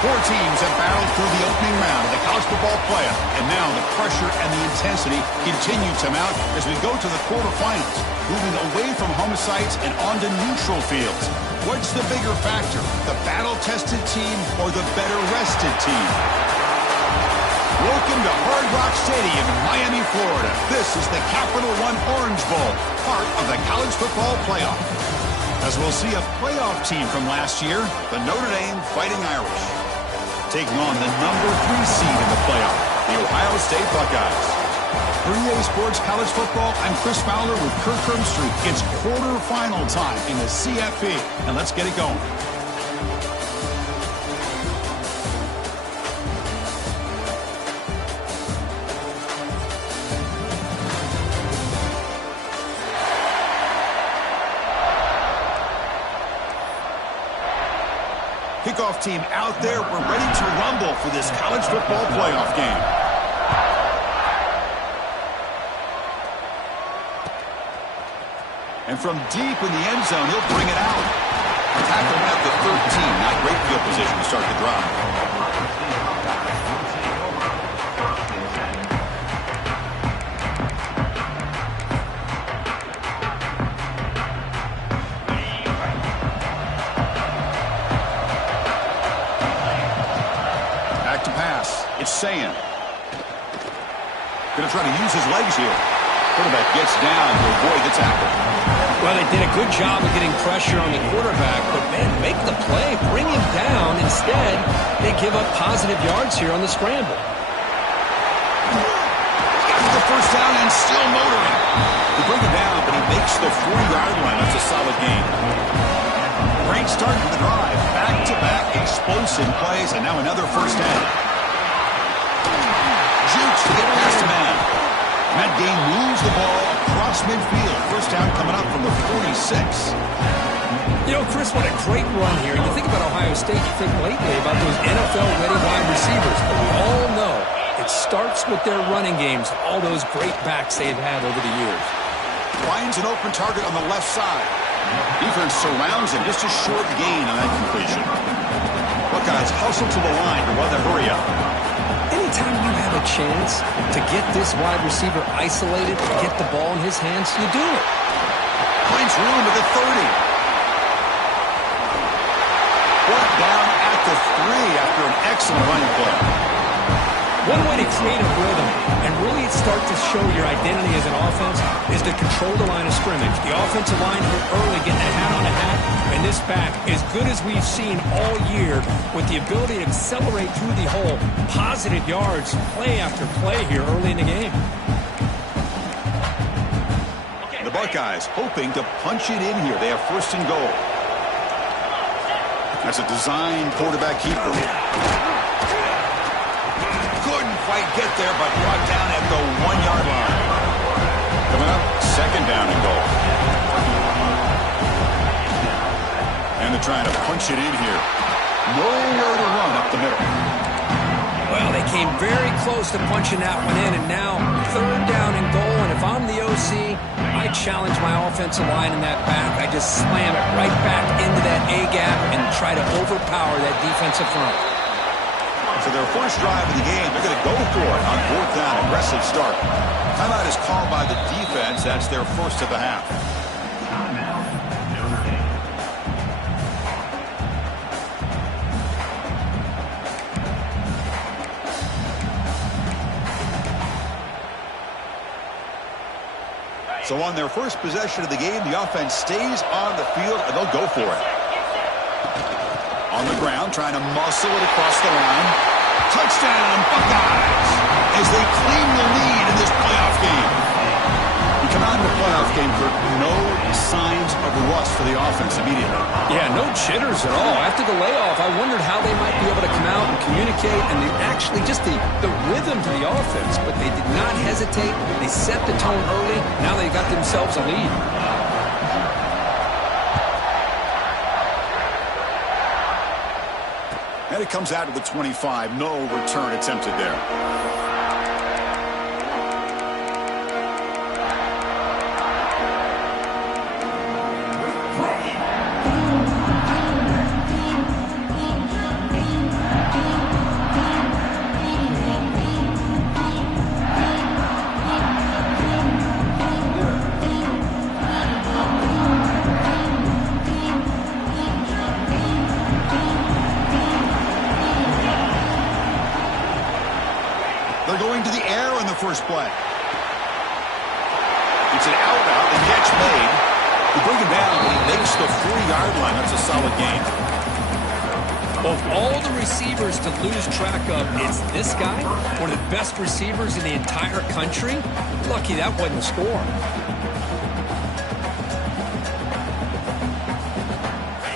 Four teams have battled through the opening round of the college football playoff, and now the pressure and the intensity continue to mount as we go to the quarterfinals, moving away from home sites and onto neutral fields. What's the bigger factor, the battle-tested team or the better-rested team? Welcome to Hard Rock Stadium in Miami, Florida. This is the Capital One Orange Bowl, part of the college football playoff. As we'll see a playoff team from last year, the Notre Dame Fighting Irish, taking on the number 3 seed in the playoff, the Ohio State Buckeyes. For EA Sports College Football, I'm Chris Fowler with Kirk Herbstreit. It's quarterfinal time in the CFB, and let's get it going. Kickoff team out there. We're ready to rumble for this college football playoff game. And from deep in the end zone, he'll bring it out. Tackle at the 13. Not great field position to start the drive. It's Sayin. Going to try to use his legs here. Quarterback gets down to avoid the tackle. Well, they did a good job of getting pressure on the quarterback, but, man, make the play. Bring him down. Instead, they give up positive yards here on the scramble. Got the first down and still motoring. They bring him down, but he makes the 40-yard line. That's a solid gain. Great start to the drive. Back-to-back explosive plays, and now another first down. Jukes to get past the man. That game moves the ball across midfield. First down coming up from the 46. You know, Chris, what a great run here. You think about Ohio State, you think lately about those NFL-ready wide receivers. But we all know it starts with their running games, all those great backs they've had over the years. Finds an open target on the left side. Defense surrounds him. Just a short gain on that completion. Buckeyes hustle to the line to run the hurry up. Anytime you have a chance to get this wide receiver isolated, to get the ball in his hands, you do it. Finds room at the 30. Brought down at the 3 after an excellent running play. One way to create a rhythm and really start to show your identity as an offense is to control the line of scrimmage. The offensive line here early getting a hat on a hat, and this back, as good as we've seen all year, with the ability to accelerate through the hole, positive yards, play after play here early in the game. The Buckeyes hoping to punch it in here. They have first and goal. That's a designed quarterback keeper. Quite get there, but brought down at the 1-yard line. Coming up, second down and goal. And they're trying to punch it in here. Nowhere to run up the middle. Well, they came very close to punching that one in, and now third down and goal. And if I'm the OC, I challenge my offensive line in that back. I just slam it right back into that A-gap and try to overpower that defensive front. So their first drive of the game, they're going to go for it on fourth down. Aggressive start. Timeout is called by the defense. That's their first of the half. So on their first possession of the game, the offense stays on the field, and they'll go for it. On the ground, trying to muscle it across the line. Touchdown, Buckeyes, as they claim the lead in this playoff game. You come out in the playoff game for no signs of rust for the offense immediately. Yeah, no jitters at all. After the layoff, I wondered how they might be able to come out and communicate, and actually just the rhythm to the offense. But they did not hesitate. They set the tone early. Now they got themselves a lead. And it comes out to the 25. No return attempted there. going to the air on the first play. It's an out route, the catch made. You bring him down, but he makes the 4-yard line. That's a solid gain. Of all the receivers to lose track of, it's this guy, one of the best receivers in the entire country. Lucky that wasn't a score.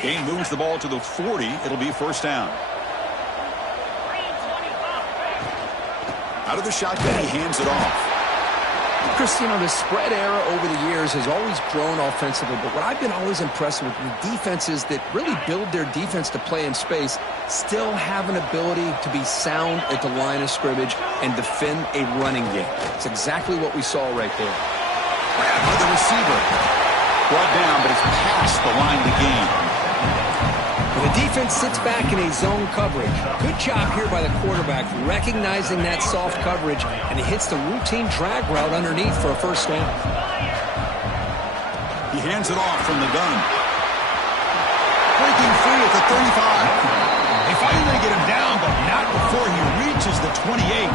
Gain moves the ball to the 40. It'll be first down. Out of the shotgun, he hands it off. Chris, you know, the spread era over the years has always grown offensively, but what I've been always impressed with the defenses that really build their defense to play in space still have an ability to be sound at the line of scrimmage and defend a running game. It's exactly what we saw right there. Grab by the receiver. Brought down, but it's past the line of the game. The defense sits back in a zone coverage. Good job here by the quarterback, recognizing that soft coverage, and he hits the routine drag route underneath for a first down. He hands it off from the gun. Breaking free at the 35. They finally get him down, but not before he reaches the 28.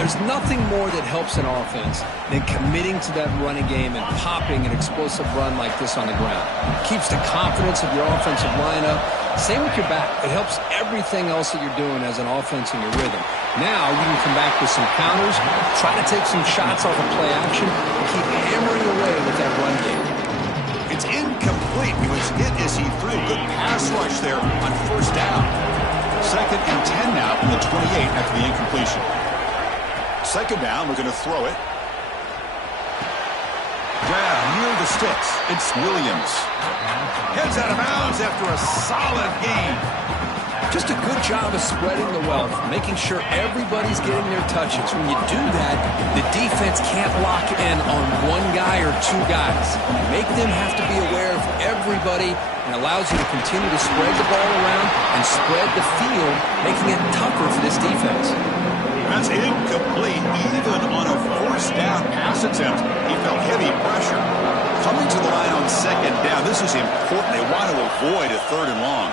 There's nothing more that helps an offense than committing to that running game and popping an explosive run like this on the ground. It keeps the confidence of your offensive lineup. Same with your back. It helps everything else that you're doing as an offense in your rhythm. Now you can come back with some counters, try to take some shots off of play action, and keep hammering away with that run game. It's incomplete. He was hit as he threw a good pass rush there on first down. 2nd and 10 now from the 28 after the incompletion. 2nd down, we're going to throw it. Grab near the sticks. It's Williams. Heads out of bounds after a solid gain. Just a good job of spreading the wealth, making sure everybody's getting their touches. When you do that, the defense can't lock in on one guy or two guys. Make them have to be aware of everybody and allows you to continue to spread the ball around and spread the field, making it tougher for this defense. That's incomplete, even on a first down pass attempt. He felt heavy pressure. Coming to the line on 2nd down, this is important. They want to avoid a 3rd and long.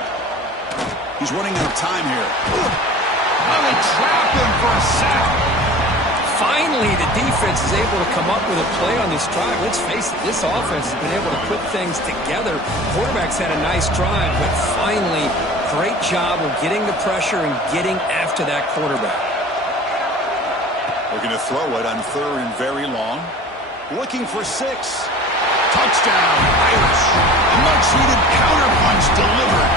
He's running out of time here. Oh, they trap him for a sack. Finally, the defense is able to come up with a play on this drive. Let's face it, this offense has been able to put things together. Quarterback's had a nice drive, but finally, great job of getting the pressure and getting after that quarterback. We're going to throw it on 3rd and very long. Looking for 6. Touchdown, Irish. A much-needed counterpunch delivered.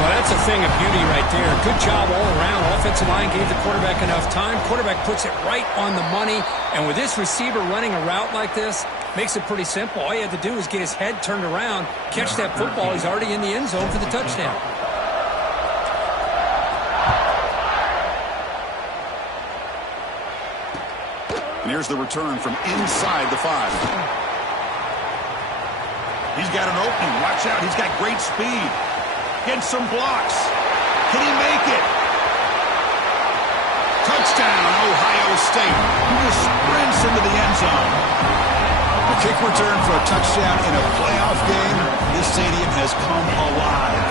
Well, that's a thing of beauty right there. Good job all around. Offensive line gave the quarterback enough time. Quarterback puts it right on the money. And with this receiver running a route like this, makes it pretty simple. All you have to do is get his head turned around, catch that football. He's already in the end zone for the touchdown. And here's the return from inside the 5. He's got an opening. Watch out. He's got great speed. Gets some blocks. Can he make it? Touchdown, Ohio State. He just sprints into the end zone. A kick return for a touchdown in a playoff game. This stadium has come alive.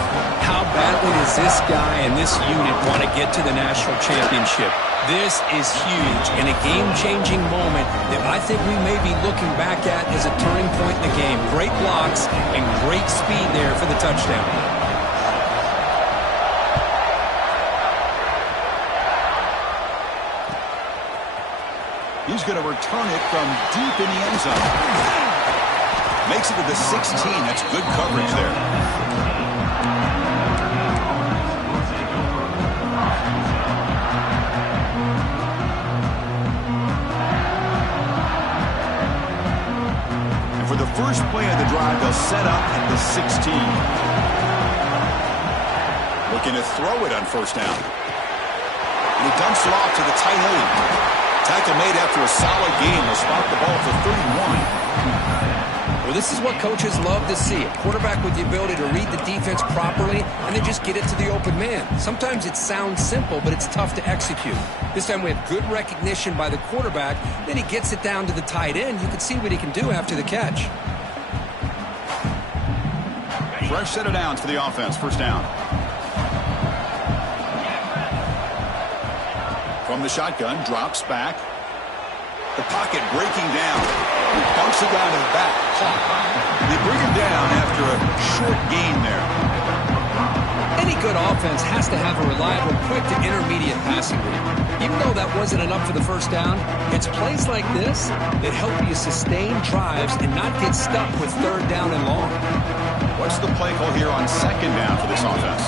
How badly does this guy and this unit want to get to the national championship? This is huge and a game-changing moment that I think we may be looking back at as a turning point in the game. Great blocks and great speed there for the touchdown. He's going to return it from deep in the end zone. Makes it to the 16. That's good coverage there. And for the first play of the drive, they'll set up at the 16. Looking to throw it on first down. And he dumps it off to the tight end. Tackle made after a solid game. They'll spot the ball for 31. Well, this is what coaches love to see. A quarterback with the ability to read the defense properly and then just get it to the open man. Sometimes it sounds simple, but it's tough to execute. This time we have good recognition by the quarterback. Then he gets it down to the tight end. You can see what he can do after the catch. Fresh set of downs for the offense. First down. From the shotgun, drops back. The pocket breaking down. He bumps it down to the back. They bring him down after a short gain there. Any good offense has to have a reliable, quick to intermediate passing game. Even though that wasn't enough for the first down, it's plays like this that help you sustain drives and not get stuck with third down and long. What's the play call here on second down for this offense?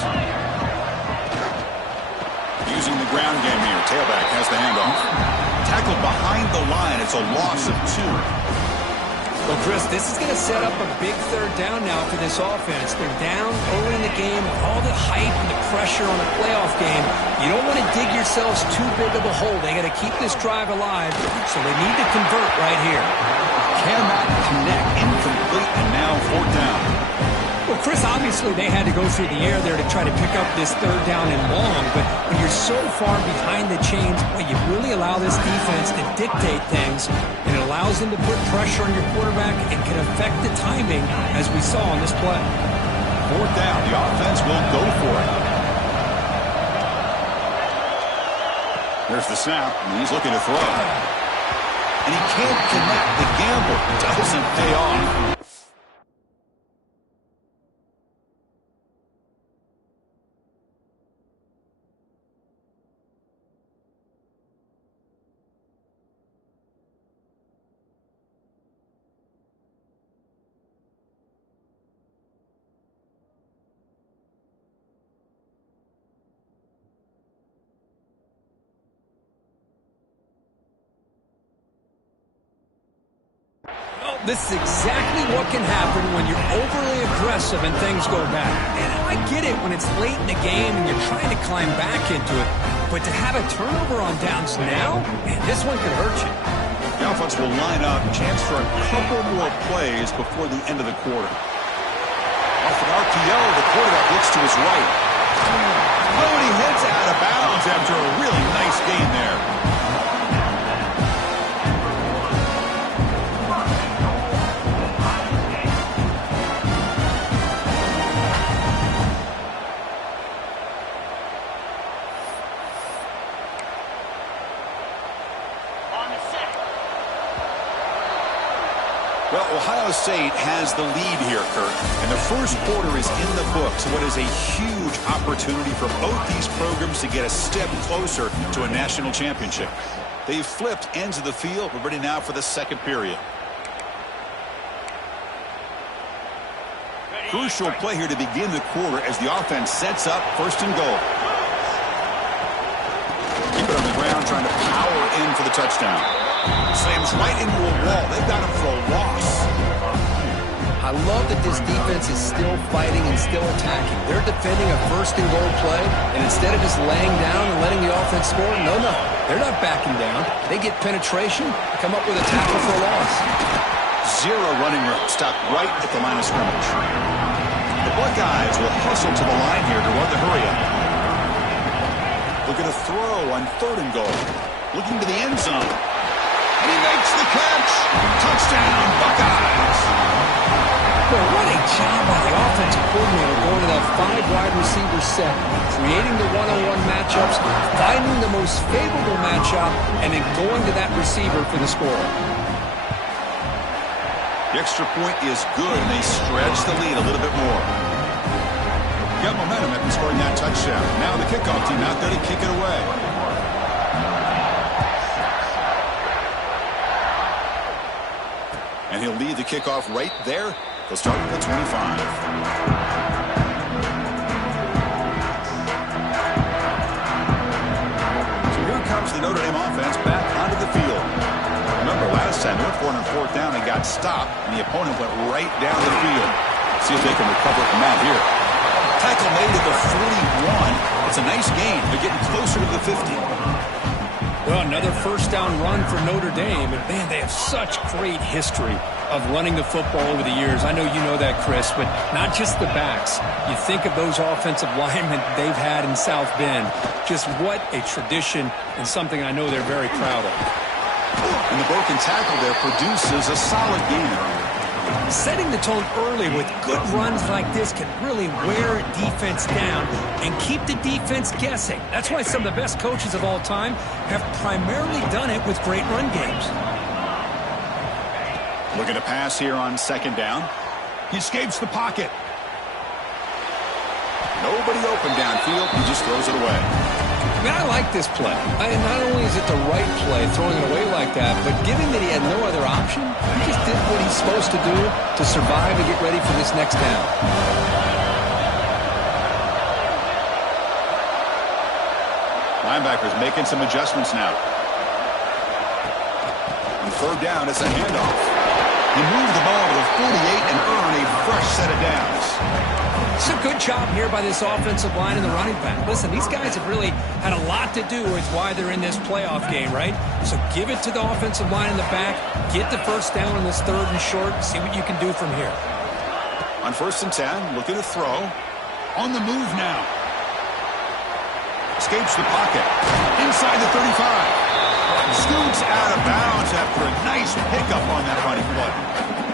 Using the ground game here. Tailback has the handoff. Tackled behind the line. It's a loss of 2. Well, Chris, this is going to set up a big third down now for this offense. They're down early in the game with all the hype and the pressure on a playoff game. You don't want to dig yourselves too big of a hole. They got to keep this drive alive, so they need to convert right here. Cannot connect. Incomplete, and now 4th down. Well, Chris, obviously they had to go through the air there to try to pick up this third down and long, but when you're so far behind the chains, well, you really allow this defense to dictate things, and it allows them to put pressure on your quarterback and can affect the timing, as we saw on this play. 4th down. The offense will go for it. There's the snap, and he's looking to throw. And he can't connect. The gamble doesn't pay off. This is exactly what can happen when you're overly aggressive and things go bad. And I get it when it's late in the game and you're trying to climb back into it. But to have a turnover on downs now, man, this one could hurt you. The offense will line up. Chance for a couple more plays before the end of the quarter. Off an RPO, the quarterback looks to his right. Oh, and he heads out of bounds after a really nice gain there. Well, Ohio State has the lead here, Kirk, and the first quarter is in the books. What is a huge opportunity for both these programs to get a step closer to a national championship. They've flipped ends of the field. We're ready now for the second period. Crucial play here to begin the quarter as the offense sets up 1st and goal. Keep it on the ground, trying to power in for the touchdown. Slams right into a wall. They've got him for a loss. I love that this defense is still fighting and still attacking. They're defending a 1st and goal play, and instead of just laying down and letting the offense score, no. They're not backing down. They get penetration, come up with a tackle for a loss. 0 running room. Stopped right at the line of scrimmage. The Buckeyes will hustle to the line here to run the hurry-up. Looking to throw on 3rd and goal. Looking to the end zone. And he makes the catch. Touchdown, Buckeyes. Well, what a job by the offensive coordinator going to that 5-wide receiver set, creating the one-on-one matchups, finding the most favorable matchup, and then going to that receiver for the score. The extra point is good, and they stretch the lead a little bit more. Got momentum after scoring that touchdown. Now the kickoff team out there to kick it away. And he'll lead the kickoff right there. They'll start at the 25. So here comes the Notre Dame offense back onto the field. Remember, last time they went for it on 4th down and got stopped, and the opponent went right down the field. See if they can recover from that here. Tackle made at the 41. It's a nice gain. They're getting closer to the 50. Well, another 1st down run for Notre Dame. And, man, they have such great history of running the football over the years. I know you know that, Chris, but not just the backs. You think of those offensive linemen they've had in South Bend. Just what a tradition and something I know they're very proud of. And the broken tackle there produces a solid gain. Setting the tone early with good runs like this can really wear a defense down and keep the defense guessing. That's why some of the best coaches of all time have primarily done it with great run games. Looking to pass here on second down. He escapes the pocket. Nobody open downfield. He just throws it away. I like this play. Not only is it the right play, throwing it away like that, but given that he had no other option, he just did what he's supposed to do to survive and get ready for this next down. Linebackers making some adjustments now. On third down, it's a handoff. You move the ball to the 48 and earn a fresh set of downs. It's a good job here by this offensive line and the running back. Listen, these guys have really had a lot to do with why they're in this playoff game, right? So give it to the offensive line in the back, get the first down on this third and short, see what you can do from here. On 1st and 10, looking to throw. On the move now. Escapes the pocket. Inside the 35. Scoots out of bounds after a nice pickup on that running play.